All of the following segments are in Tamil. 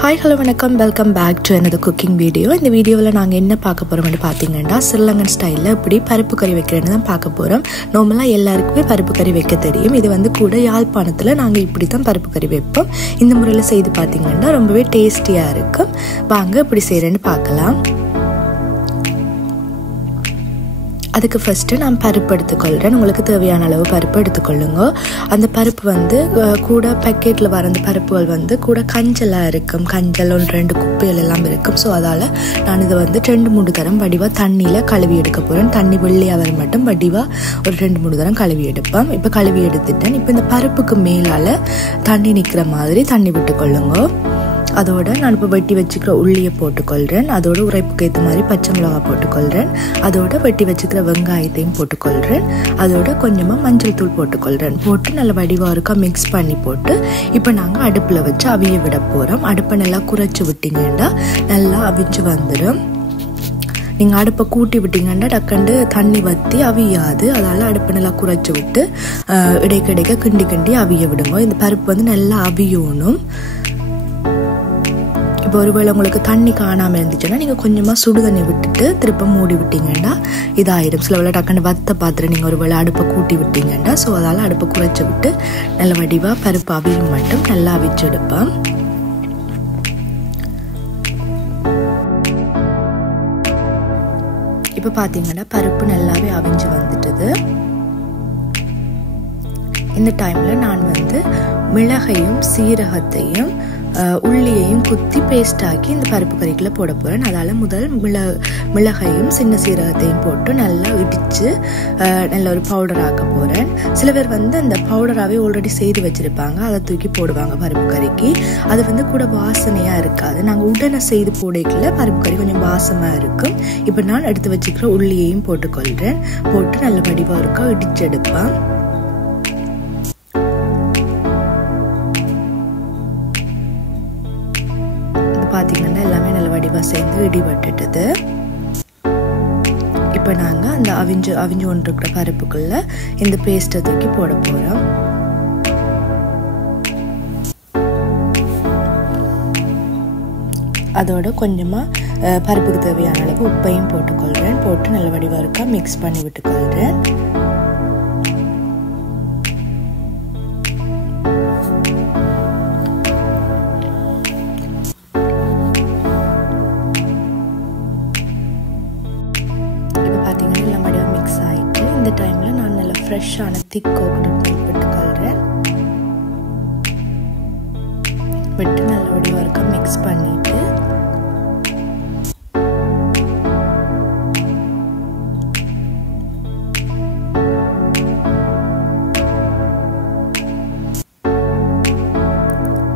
ஹாய் ஹலோ வணக்கம், welcome back to another cooking video. இந்த வீடியோவில் நாங்கள் என்ன பார்க்க போகிறோம்னு பார்த்தீங்கன்னா, ஸ்ரீலங்கன் ஸ்டைலில் இப்படி பருப்பு கறி வைக்கிறேன்னு தான் பார்க்க போகிறோம். நார்மலாக எல்லாருக்குமே பருப்பு கறி வைக்க தெரியும். இது வந்து கூட யாழ்ப்பாணத்தில் நாங்கள் இப்படி தான் பருப்பு கறி வைப்போம். இந்த முறையில் செய்து பார்த்தீங்கன்னா ரொம்பவே டேஸ்டியாக இருக்கும். வாங்க இப்படி செய்கிறேன்னு பார்க்கலாம். அதுக்கு ஃபஸ்ட்டு நான் பருப்பு எடுத்துக்கொள்கிறேன். உங்களுக்கு தேவையான அளவு பருப்பு எடுத்துக்கொள்ளுங்க. அந்த பருப்பு வந்து கூட பேக்கெட்டில் வர அந்த பருப்புகள் வந்து கூட கஞ்சலாக இருக்கும். கஞ்சல் 1-2 குப்பைகள் எல்லாம் இருக்கும். ஸோ அதால் நான் இதை வந்து 2-3 தரம் வடிவாக தண்ணியில் கழுவி எடுக்க போகிறேன். தண்ணி வெள்ளையாக வர மட்டும் வடிவாக ஒரு 2-3 தரம் கழுவி எடுப்பேன். இப்போ கழுவி எடுத்துட்டேன். இப்போ இந்த பருப்புக்கு மேலால் தண்ணி நிற்கிற மாதிரி தண்ணி விட்டுக்கொள்ளுங்க. அதோட நான் இப்போ வெட்டி வச்சுக்கிற உள்ளியை போட்டுக்கொள்கிறேன். அதோட உரைப்புக்கு ஏற்ற மாதிரி பச்சை மிளகாய் போட்டுக்கொள்கிறேன். அதோட வெட்டி வச்சுக்கிற வெங்காயத்தையும் போட்டுக்கொள்கிறேன். அதோட கொஞ்சமாக மஞ்சள் தூள் போட்டுக்கொள்கிறேன். போட்டு நல்லா வடிவாக இருக்கா மிக்ஸ் பண்ணி போட்டு இப்போ நாங்கள் அடுப்பில் வச்சு அவிய விட போகிறோம். அடுப்பை நல்லா குறைச்சி விட்டிங்கன்னா நல்லா அவிஞ்சு வந்துடும். நீங்கள் அடுப்பை கூட்டி விட்டீங்கன்னா டக்கண்டு தண்ணி வற்றி அவியாது. அதனால் அடுப்பை நல்லா குறைச்சி விட்டு இடைக்க கிண்டி கிண்டி அவிய விடுங்க. இந்த பருப்பு வந்து நல்லா அவியணும். இப்போ ஒருவேளை உங்களுக்கு தண்ணி காணாமல் இருந்துச்சுன்னா நீங்கள் கொஞ்சமாக சுடு தண்ணி விட்டுட்டு திருப்ப மூடி விட்டீங்கன்னா இதாயிடும். சில வேளை டக்குன்னு வத்த பாத்திரம் நீங்கள் ஒருவேளை அடுப்பை கூட்டி விட்டீங்கன்னா, ஸோ அதால் அடுப்பை குறைச்சி விட்டு நல்ல வடிவாக பருப்பு அவியும் மட்டும் நல்லா அவிச்சு எடுப்பேன். இப்போ பார்த்தீங்கன்னா பருப்பு நல்லாவே அவிஞ்சு வந்துட்டுது. இந்த டைமில் நான் வந்து மிளகையும் சீரகத்தையும் உள்ளியையும் குத்தி பேஸ்ட் ஆக்கி இந்த பருப்பு கறிக்குள்ளே போட போகிறேன். அதால் முதல் மிளகையும் சின்ன சீரகத்தையும் போட்டு நல்லா இடித்து நல்ல ஒரு பவுடர் ஆக்க போகிறேன். சில பேர் வந்து அந்த பவுடராகவே ஆல்ரெடி செய்து வச்சுருப்பாங்க, அதை தூக்கி போடுவாங்க பருப்பு கறிக்கு. அது வந்து கூட வாசனையாக இருக்காது. நாங்கள் உடனே செய்து போடல பருப்பு கறி கொஞ்சம் வாசமாக இருக்கும். இப்போ நான் எடுத்து வச்சுக்கிற உள்ளியையும் போட்டுக்கொள்கிறேன். போட்டு நல்ல வடிவாக இருக்கா இடிச்சு எடுப்பேன். பார்த்தீங்கன்னா எல்லாமே நல்ல வடிவாக சேர்ந்து இடிபட்டுட்டுது. இப்போ நாங்கள் அந்த அவிஞ்சு ஒன்று இருக்கிற பருப்புக்குள்ள இந்த பேஸ்ட்டை தூக்கி போட போகிறோம். அதோட கொஞ்சமாக பருப்புக்கு தேவையான அளவு உப்பையும் போட்டுக்கொள்கிறேன். போட்டு நல்ல வடிவாக இருக்கா மிக்ஸ் பண்ணி விட்டுக்கொள்கிறேன். இந்த டைமில் நான் நல்ல ஃப்ரெஷ்ஷான திக் கோகனட் மில்க் விட்டுக்கொள்கிறேன். விட்டு நல்ல வடிவாக இருக்க மிக்ஸ் பண்ணிட்டு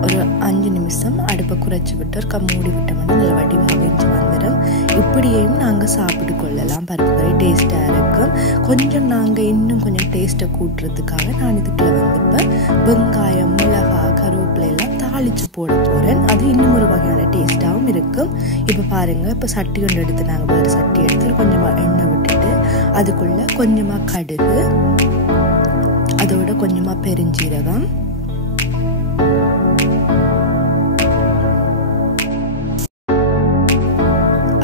ஒரு 5 நிமிஷம் அடுப்பை குறைச்சி விட்டு ஒரு மூடி விட்டோம்னா நல்ல வடிவாக அவிஞ்சு வந்துடும். இப்படியும் நாங்கள் சாப்பிட்டு கொள்ளலாம். பருப்பு கறி டேஸ்ட்டாக இருக்கும். கொஞ்சம் நாங்கள் இன்னும் கொஞ்சம் டேஸ்ட்டை கூட்டுறதுக்காக நான் இதுக்குள்ள வந்து இப்போ வெங்காயம் மிளகாய் கருவேப்பிலை எல்லாம் தாளித்து போட போகிறேன். அது இன்னும் ஒரு வகையான டேஸ்ட்டாகவும் இருக்கும். இப்போ பாருங்கள், இப்போ சட்டி ஒன்று எடுத்து நாங்கள் வேறு சட்டி எடுத்து கொஞ்சமாக எண்ணெய் விட்டுட்டு அதுக்குள்ளே கொஞ்சமாக கடுகு, அதோட கொஞ்சமாக பெருஞ்சீரகம்,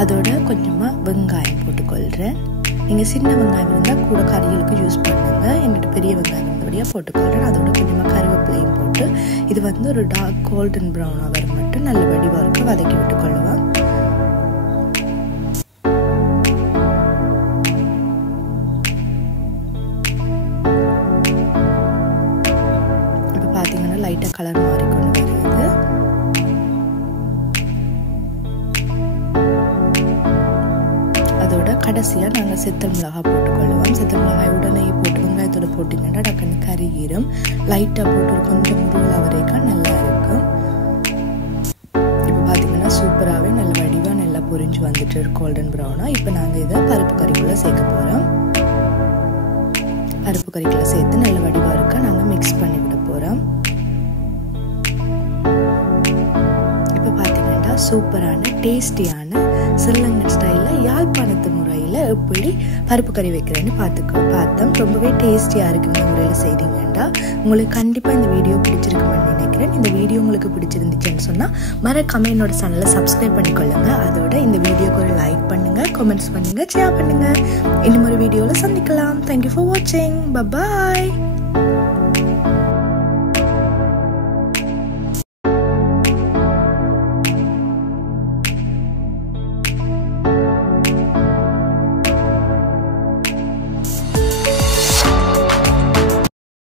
அதோட கொஞ்சமாக வெங்காயம் போட்டுக்கொள்கிறேன். நீங்கள் சின்ன வெங்காயம் இருந்தால் கூட கறிகளுக்கு யூஸ் பண்ணுங்க. எங்கிட்ட பெரிய வெங்காயம் இருந்தபடியாக போட்டுக்கொள்கிறேன். அதோட கொஞ்சமாக கருவேப்பிலையும் போட்டு இது வந்து ஒரு டார்க் கோல்டன் ப்ரௌனாக வர மட்டும் நல்ல வடிவாக இருக்க வதக்கி விட்டுக்கொள்ளுவேன். இப்போ பார்த்தீங்கன்னா லைட்டாக கலர் மாறிக்கொண்டு வருது. அதோட கடைசியாக நாங்கள் சித்தல் மிளகாய் போட்டுக்கொள்ளுவோம். சித்தல் மிளகாய் உடனே போட்டு வெங்காயத்தோடு போட்டிங்கன்னா டக்குன்னு கறிகீரும். லைட்டாக போட்டு ஒரு கொஞ்சம் முருகலாக வரைக்கும் நல்லா இருக்கும். இப்போ பார்த்தீங்கன்னா சூப்பராகவே நல்ல வடிவாக நல்லா பொரிஞ்சு வந்துட்டு இருக்கு கோல்டன் ப்ரௌனாக. இப்போ நாங்கள் இதை பருப்பு கறிக்குள்ளே சேர்க்க போகிறோம். பருப்பு கறிக்குள்ளே சேர்த்து நல்ல வடிவாக இருக்க நாங்கள் மிக்ஸ் பண்ணி விட போகிறோம். இப்போ பார்த்தீங்கன்னா சூப்பரான டேஸ்டியான ஸ்ரீலங்கன் ஸ்டைலில் யாழ்ப்பாணத்து முறையில் முறையில் எப்படி பருப்பு கறி வைக்கிறேன்னு பார்த்தோம். ரொம்பவே டேஸ்டியாக இருக்குது இந்த முறையில் செய்தீங்கன்னா. உங்களுக்கு கண்டிப்பாக இந்த வீடியோ பிடிச்சிருக்குமென்னு நினைக்கிறேன். இந்த வீடியோ உங்களுக்கு பிடிச்சிருந்துச்சுன்னு சொன்னால் மறக்காம என்னோட சேனலை சப்ஸ்கிரைப் பண்ணிக்கொள்ளுங்க. அதோட இந்த வீடியோக்கு ஒரு லைக் பண்ணுங்கள், கமெண்ட்ஸ் பண்ணுங்கள், ஷேர் பண்ணுங்கள். இன்னும் ஒரு வீடியோவில் சந்திக்கலாம். தேங்க்யூ ஃபார் வாட்சிங். பாய்.